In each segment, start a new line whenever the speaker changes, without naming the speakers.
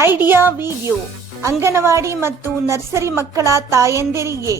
Idea video anganwadi ಮತ್ತು nursery ಮಕ್ಕಳ ತಾಯಂದಿರಿಗೆ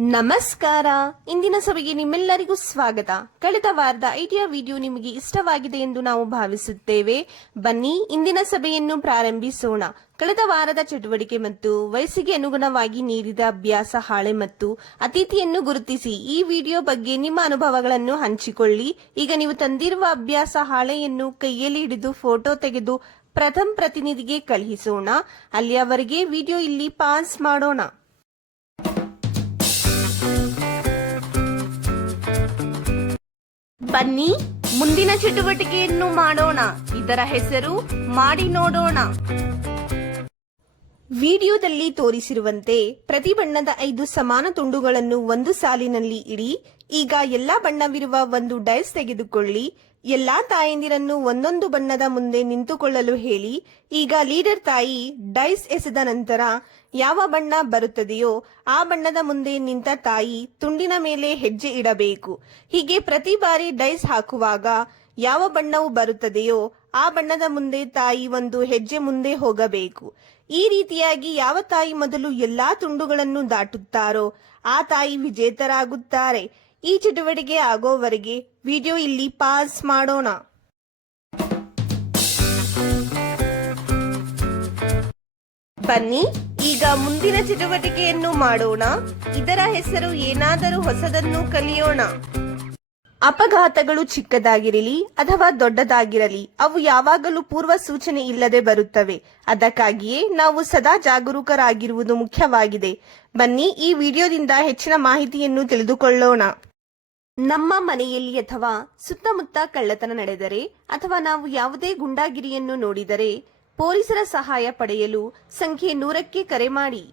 ನಮಸ್ಕಾರ. ಇಂದಿನ ಸಭೆಗೆ ನಿಮ್ಮೆಲ್ಲರಿಗೂ ಸ್ವಾಗತ. ಕಳೆದ ವಾರದ ಐಡಿಯಾ ವಿಡಿಯೋ ನಿಮಗೆ ಇಷ್ಟವಾಗಿದೆ ಎಂದು ನಾವು ಭಾವಿಸುತ್ತೇವೆ. ಬನ್ನಿ, ಇಂದಿನ ಸಭೆಯನ್ನು ಪ್ರಾರಂಭಿಸೋಣ. ಕಳೆದ ವಾರದ ಚಟುವಟಿಕೆ ಮತ್ತು ವಯಸ್ಸಿಗೆ ಅನುಗುಣವಾಗಿ ನೀಡಿದ ಅಭ್ಯಾಸ, ಹಾಳೆ ಮತ್ತು ಅತಿಥಿಯನ್ನು ಗುರುತಿಸಿ ಈ ವಿಡಿಯೋ ಬಗ್ಗೆ ನಿಮ್ಮ ಅನುಭವಗಳನ್ನು ಹಂಚಿಕೊಳ್ಳಿ. ಈಗ ನೀವು ತಂದಿರುವ ಅಭ್ಯಾಸ, ಹಾಳೆಯನ್ನು ಕೈಯಲ್ಲಿ ಹಿಡಿದು ಫೋಟೋ ತೆಗೆದು ಪ್ರಥಮ ಪ್ರತಿನಿಧಿಗೆ ಕಳುಹಿಸೋಣ. ಅಲ್ಲಿಯವರೆಗೆ ವಿಡಿಯೋ ಇಲ್ಲಿ ಪಾಸ್ ಮಾಡೋಣ. ಬನ್ನಿ ಮುಂದಿನ ಚಟುವಟಿಕೆಯನ್ನು ಮಾಡೋಣ. ಇದರ ಹೆಸರು ಮಾಡಿ ನೋಡೋಣ. ವಿಡಿಯೋದಲ್ಲಿ ತೋರಿಸಿರುವಂತೆ ಪ್ರತಿ ಬಣ್ಣದ ಐದು ಸಮಾನ ತುಂಡುಗಳನ್ನು ಒಂದು ಸಾಲಿನಲ್ಲಿ ಇಡಿ, ಈಗ ಎಲ್ಲಾ ಬಣ್ಣವಿರುವ ಒಂದು ಡೈಸ್ ತೆಗೆದುಕೊಳ್ಳಿ. ಎಲ್ಲಾ ತಾಯಂದಿರನ್ನು ಒಂದೊಂದು ಬಣ್ಣದ ಮುಂದೆ ನಿಂತುಕೊಳ್ಳಲು ಹೇಳಿ. ಈಗ ಲೀಡರ್ ತಾಯಿ ಡೈಸ್ ಎಸೆದ ನಂತರ ಯಾವ ಬಣ್ಣ ಬರುತ್ತದೆಯೋ ಆ ಬಣ್ಣದ ಮುಂದೆ ನಿಂತ ತಾಯಿ ತುಂಡಿನ ಮೇಲೆ ಹೆಜ್ಜೆ ಇಡಬೇಕು. ಹೀಗೆ ಪ್ರತಿ ಬಾರಿ ಡೈಸ್ ಹಾಕುವಾಗ ಯಾವ ಬಣ್ಣವು ಬರುತ್ತದೆಯೋ ಆ ಬಣ್ಣದ ಮುಂದೆ ತಾಯಿ ಒಂದು ಹೆಜ್ಜೆ ಮುಂದೆ ಹೋಗಬೇಕು. ಈ ರೀತಿಯಾಗಿ ಯಾವ ತಾಯಿ ಮೊದಲು ಎಲ್ಲಾ ತುಂಡುಗಳನ್ನು ದಾಟುತ್ತಾರೋ ಆ ತಾಯಿ ವಿಜೇತರಾಗುತ್ತಾರೆ. ಈ ಚಟುವಟಿಕೆ ಆಗೋವರೆಗೆ ವಿಡಿಯೋ ಇಲ್ಲಿ ಪಾಸ್ ಮಾಡೋಣ. ಬನ್ನಿ, ಈಗ ಮುಂದಿನ ಚಟುವಟಿಕೆಯನ್ನು ಮಾಡೋಣ. ಇದರ ಹೆಸರು ಏನಾದರೂ ಹೊಸದನ್ನು ಕಲಿಯೋಣ. ಅಪಘಾತಗಳು ಚಿಕ್ಕದಾಗಿರಲಿ ಅಥವಾ ದೊಡ್ಡದಾಗಿರಲಿ, ಅವು ಯಾವಾಗಲೂ ಪೂರ್ವ ಸೂಚನೆ ಇಲ್ಲದೆ ಬರುತ್ತವೆ. ಅದಕ್ಕಾಗಿಯೇ ನಾವು ಸದಾ ಜಾಗರೂಕರಾಗಿರುವುದು ಮುಖ್ಯವಾಗಿದೆ. ಬನ್ನಿ ಈ ವಿಡಿಯೋದಿಂದ ಹೆಚ್ಚಿನ ಮಾಹಿತಿಯನ್ನು ತಿಳಿದುಕೊಳ್ಳೋಣ. ನಮ್ಮ ಮನೆಯಲ್ಲಿ ಅಥವಾ ಸುತ್ತಮುತ್ತ ಕಳ್ಳತನ ನಡೆದರೆ ಅಥವಾ ನಾವು ಯಾವುದೇ ಗುಂಡಾಗಿರಿಯನ್ನು ನೋಡಿದರೆ ಪೊಲೀಸರ ಸಹಾಯ ಪಡೆಯಲು ಸಂಖ್ಯೆ ನೂರಕ್ಕೆ ಕರೆ ಮಾಡಿ.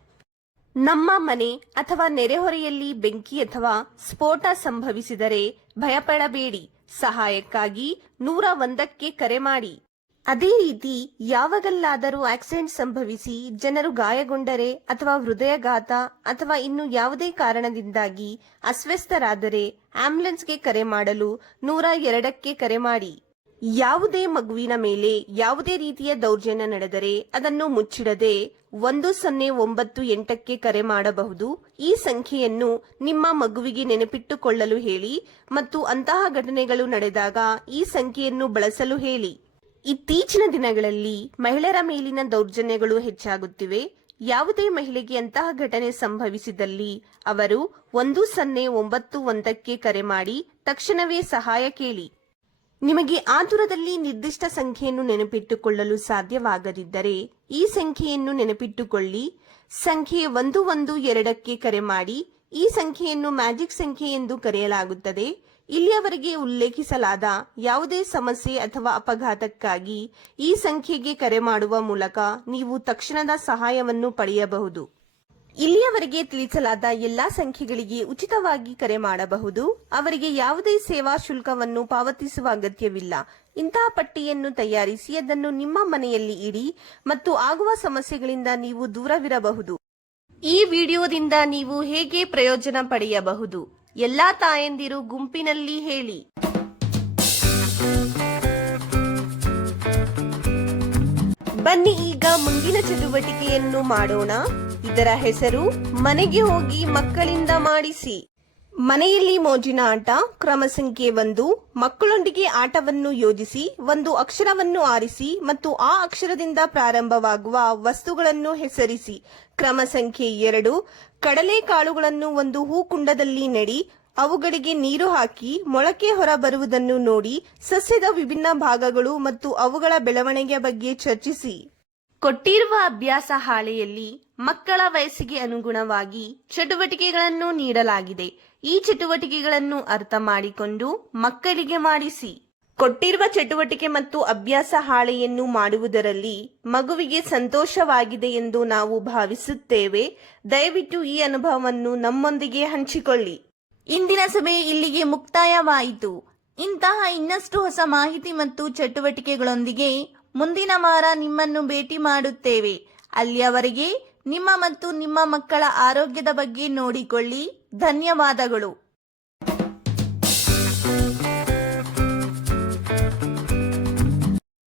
ನಮ್ಮ ಮನೆ ಅಥವಾ ನೆರೆಹೊರೆಯಲ್ಲಿ ಬೆಂಕಿ ಅಥವಾ ಸ್ಫೋಟ ಸಂಭವಿಸಿದರೆ ಭಯಪಡಬೇಡಿ. ಸಹಾಯಕ್ಕಾಗಿ ನೂರ ಒಂದಕ್ಕೆ ಕರೆ ಮಾಡಿ. ಅದೇ ರೀತಿ ಯಾವಾಗಲ್ಲಾದರೂ ಆಕ್ಸಿಡೆಂಟ್ ಸಂಭವಿಸಿ ಜನರು ಗಾಯಗೊಂಡರೆ ಅಥವಾ ಹೃದಯಘಾತ ಅಥವಾ ಇನ್ನು ಯಾವುದೇ ಕಾರಣದಿಂದಾಗಿ ಅಸ್ವಸ್ಥರಾದರೆ ಆಂಬ್ಯುಲೆನ್ಸ್ಗೆ ಕರೆ ಮಾಡಲು ನೂರ ಎರಡಕ್ಕೆ ಕರೆ ಮಾಡಿ. ಯಾವುದೇ ಮಗುವಿನ ಮೇಲೆ ಯಾವುದೇ ರೀತಿಯ ದೌರ್ಜನ್ಯ ನಡೆದರೆ ಅದನ್ನು ಮುಚ್ಚಿಡದೆ ಒಂದು ಸೊನ್ನೆ ಒಂಬತ್ತು ಎಂಟಕ್ಕೆ ಕರೆ ಮಾಡಬಹುದು. ಈ ಸಂಖ್ಯೆಯನ್ನು ನಿಮ್ಮ ಮಗುವಿಗೆ ನೆನಪಿಟ್ಟುಕೊಳ್ಳಲು ಹೇಳಿ ಮತ್ತು ಅಂತಹ ಘಟನೆಗಳು ನಡೆದಾಗ ಈ ಸಂಖ್ಯೆಯನ್ನು ಬಳಸಲು ಹೇಳಿ. ಇತ್ತೀಚಿನ ದಿನಗಳಲ್ಲಿ ಮಹಿಳೆಯರ ಮೇಲಿನ ದೌರ್ಜನ್ಯಗಳು ಹೆಚ್ಚಾಗುತ್ತಿವೆ. ಯಾವುದೇ ಮಹಿಳೆಗೆ ಅಂತಹ ಘಟನೆ ಸಂಭವಿಸಿದಲ್ಲಿ ಅವರು ಒಂದು ಸೊನ್ನೆ ಒಂಬತ್ತು ಒಂದಕ್ಕೆ ಕರೆ ಮಾಡಿ ತಕ್ಷಣವೇ ಸಹಾಯ ಕೇಳಿ. ನಿಮಗೆ ಆತುರದಲ್ಲಿ ನಿರ್ದಿಷ್ಟ ಸಂಖ್ಯೆಯನ್ನು ನೆನಪಿಟ್ಟುಕೊಳ್ಳಲು ಸಾಧ್ಯವಾಗದಿದ್ದರೆ ಈ ಸಂಖ್ಯೆಯನ್ನು ನೆನಪಿಟ್ಟುಕೊಳ್ಳಿ. ಸಂಖ್ಯೆ ಒಂದು ಒಂದು ಎರಡಕ್ಕೆ ಕರೆ ಮಾಡಿ. ಈ ಸಂಖ್ಯೆಯನ್ನು ಮ್ಯಾಜಿಕ್ ಸಂಖ್ಯೆ ಎಂದು ಕರೆಯಲಾಗುತ್ತದೆ. ಇಲ್ಲಿಯವರೆಗೆ ಉಲ್ಲೇಖಿಸಲಾದ ಯಾವುದೇ ಸಮಸ್ಯೆ ಅಥವಾ ಅಪಘಾತಕ್ಕಾಗಿ ಈ ಸಂಖ್ಯೆಗೆ ಕರೆ ಮಾಡುವ ಮೂಲಕ ನೀವು ತಕ್ಷಣದ ಸಹಾಯವನ್ನು ಪಡೆಯಬಹುದು. ಇಲ್ಲಿಯವರೆಗೆ ತಿಳಿಸಲಾದ ಎಲ್ಲಾ ಸಂಖ್ಯೆಗಳಿಗೆ ಉಚಿತವಾಗಿ ಕರೆ ಮಾಡಬಹುದು. ಅವರಿಗೆ ಯಾವುದೇ ಸೇವಾ ಶುಲ್ಕವನ್ನು ಪಾವತಿಸುವ ಅಗತ್ಯವಿಲ್ಲ. ಇಂತಹ ಪಟ್ಟಿಯನ್ನು ತಯಾರಿಸಿ ಅದನ್ನು ನಿಮ್ಮ ಮನೆಯಲ್ಲಿ ಇಡಿ ಮತ್ತು ಆಗುವ ಸಮಸ್ಯೆಗಳಿಂದ ನೀವು ದೂರವಿರಬಹುದು. ಈ ವಿಡಿಯೋದಿಂದ ನೀವು ಹೇಗೆ ಪ್ರಯೋಜನ ಪಡೆಯಬಹುದು? ಎಲ್ಲಾ ತಾಯಂದಿರು ಗುಂಪಿನಲ್ಲಿ ಹೇಳಿ. ಬನ್ನಿ ಈಗ ಮುಂದಿನ ಚಟುವಟಿಕೆಯನ್ನು ಮಾಡೋಣ. ಇದರ ಹೆಸರು ಮನೆಗೆ ಹೋಗಿ ಮಕ್ಕಳಿಂದ ಮಾಡಿಸಿ. ಮನೆಯಲ್ಲಿ ಮೋಜಿನ ಆಟ, ಕ್ರಮ ಸಂಖ್ಯೆ ಒಂದು, ಮಕ್ಕಳೊಂದಿಗೆ ಆಟವನ್ನು ಯೋಜಿಸಿ, ಒಂದು ಅಕ್ಷರವನ್ನು ಆರಿಸಿ ಮತ್ತು ಆ ಅಕ್ಷರದಿಂದ ಪ್ರಾರಂಭವಾಗುವ ವಸ್ತುಗಳನ್ನು ಹೆಸರಿಸಿ. ಕ್ರಮ ಸಂಖ್ಯೆ ಎರಡು ಕಡಲೆಕಾಳುಗಳನ್ನು ಒಂದು ಹೂಕುಂಡದಲ್ಲಿ ನೆಡಿ, ಅವುಗಳಿಗೆ ನೀರು ಹಾಕಿ, ಮೊಳಕೆ ಹೊರ ಬರುವುದನ್ನು ನೋಡಿ, ಸಸ್ಯದ ವಿಭಿನ್ನ ಭಾಗಗಳು ಮತ್ತು ಅವುಗಳ ಬೆಳವಣಿಗೆಯ ಬಗ್ಗೆ ಚರ್ಚಿಸಿ. ಕೊಟ್ಟಿರುವ ಅಭ್ಯಾಸ ಹಾಳೆಯಲ್ಲಿ ಮಕ್ಕಳ ವಯಸ್ಸಿಗೆ ಅನುಗುಣವಾಗಿ ಚಟುವಟಿಕೆಗಳನ್ನು ನೀಡಲಾಗಿದೆ. ಈ ಚಟುವಟಿಕೆಗಳನ್ನು ಅರ್ಥ ಮಾಡಿಕೊಂಡು ಮಕ್ಕಳಿಗೆ ಮಾಡಿಸಿ. ಕೊಟ್ಟಿರುವ ಚಟುವಟಿಕೆ ಮತ್ತು ಅಭ್ಯಾಸ ಹಾಳೆಯನ್ನು ಮಾಡುವುದರಲ್ಲಿ ಮಗುವಿಗೆ ಸಂತೋಷವಾಗಿದೆ ಎಂದು ನಾವು ಭಾವಿಸುತ್ತೇವೆ. ದಯವಿಟ್ಟು ಈ ಅನುಭವವನ್ನು ನಮ್ಮೊಂದಿಗೆ ಹಂಚಿಕೊಳ್ಳಿ. ಇಂದಿನ ಸಭೆ ಇಲ್ಲಿಗೆ ಮುಕ್ತಾಯವಾಯಿತು. ಇಂತಹ ಇನ್ನಷ್ಟು ಹೊಸ ಮಾಹಿತಿ ಮತ್ತು ಚಟುವಟಿಕೆಗಳೊಂದಿಗೆ ಮುಂದಿನ ವಾರ ನಿಮ್ಮನ್ನು ಭೇಟಿ ಮಾಡುತ್ತೇವೆ. ಅಲ್ಲಿಯವರೆಗೆ ನಿಮ್ಮ ಮತ್ತು ನಿಮ್ಮ ಮಕ್ಕಳ ಆರೋಗ್ಯದ ಬಗ್ಗೆ ನೋಡಿಕೊಳ್ಳಿ. ಧನ್ಯವಾದಗಳು.